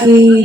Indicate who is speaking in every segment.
Speaker 1: કી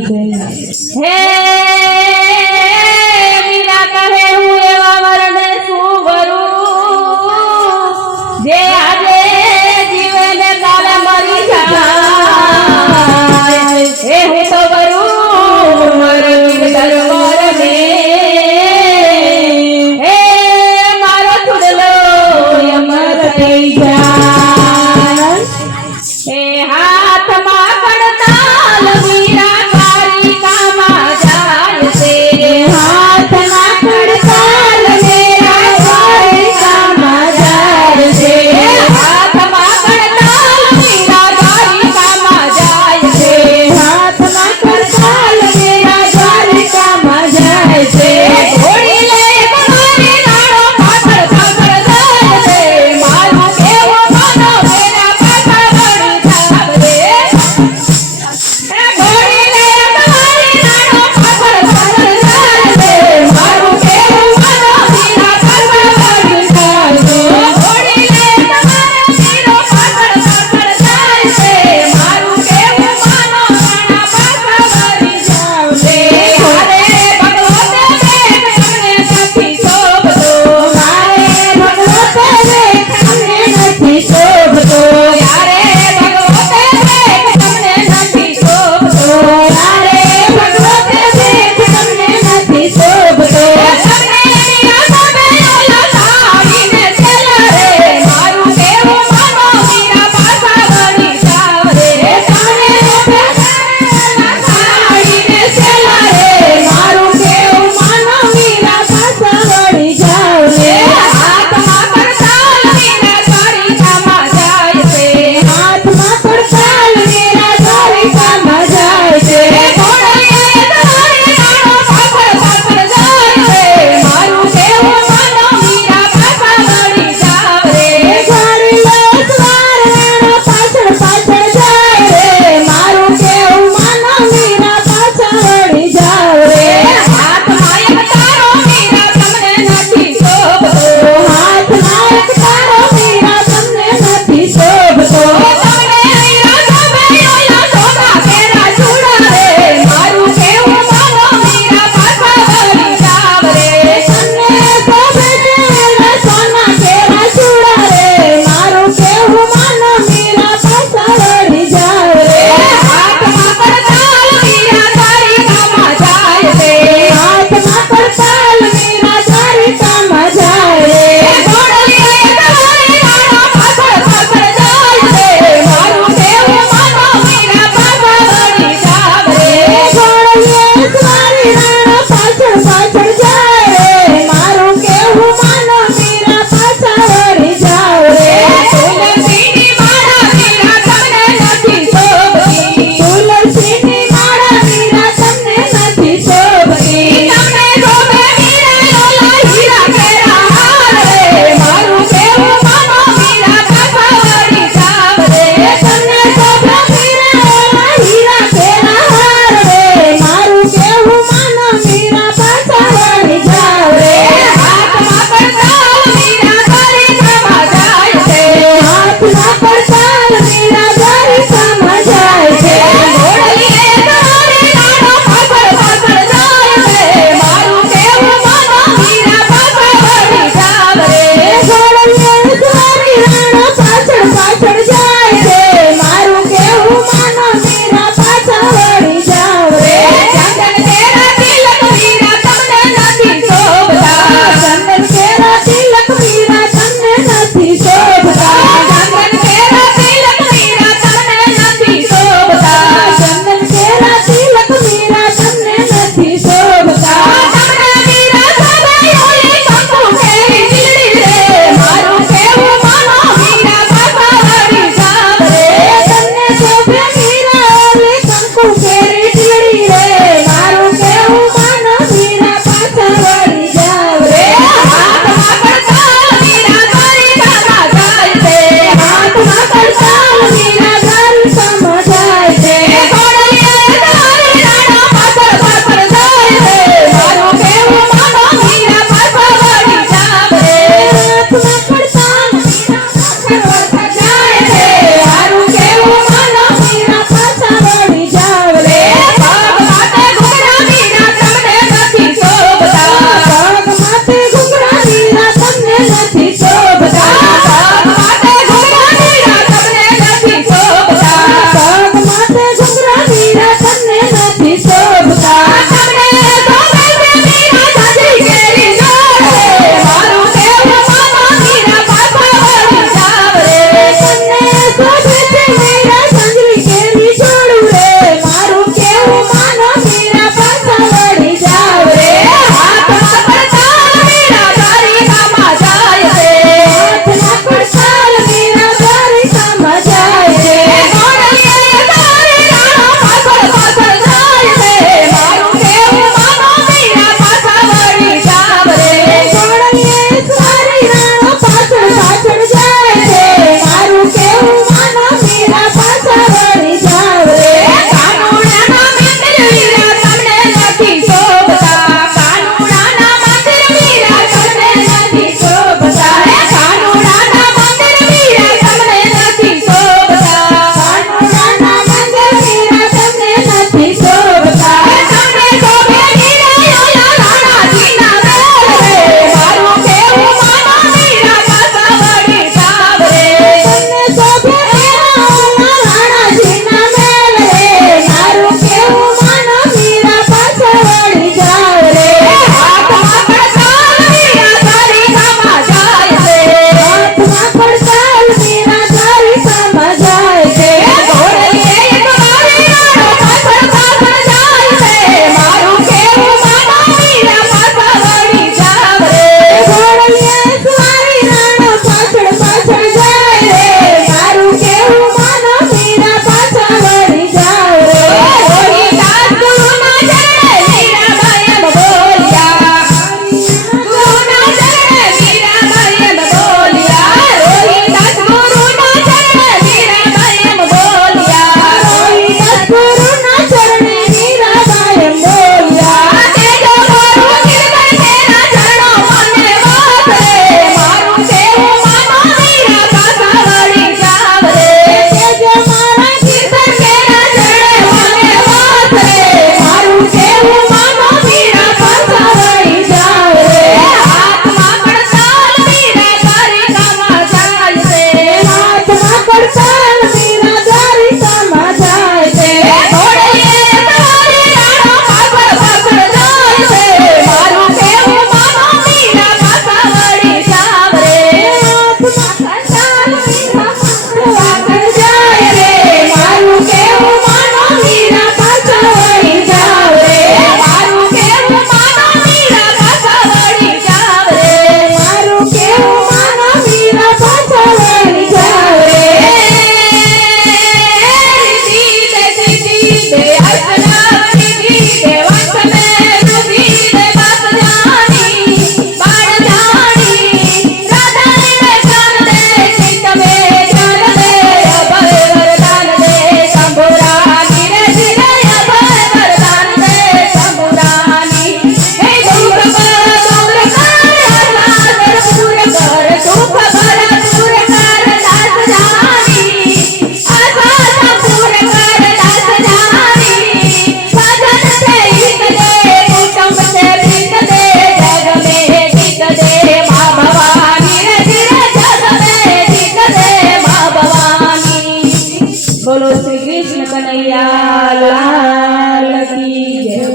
Speaker 1: બોલો શ્રી કૃષ્ણ કનૈયા લાલ કી જય.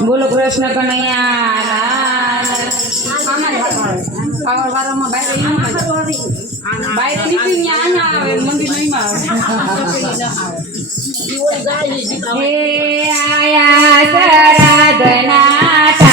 Speaker 2: બોલો કૃષ્ણ કનૈયા આવે મંદિર નહીં આવે
Speaker 3: આયા સરાધના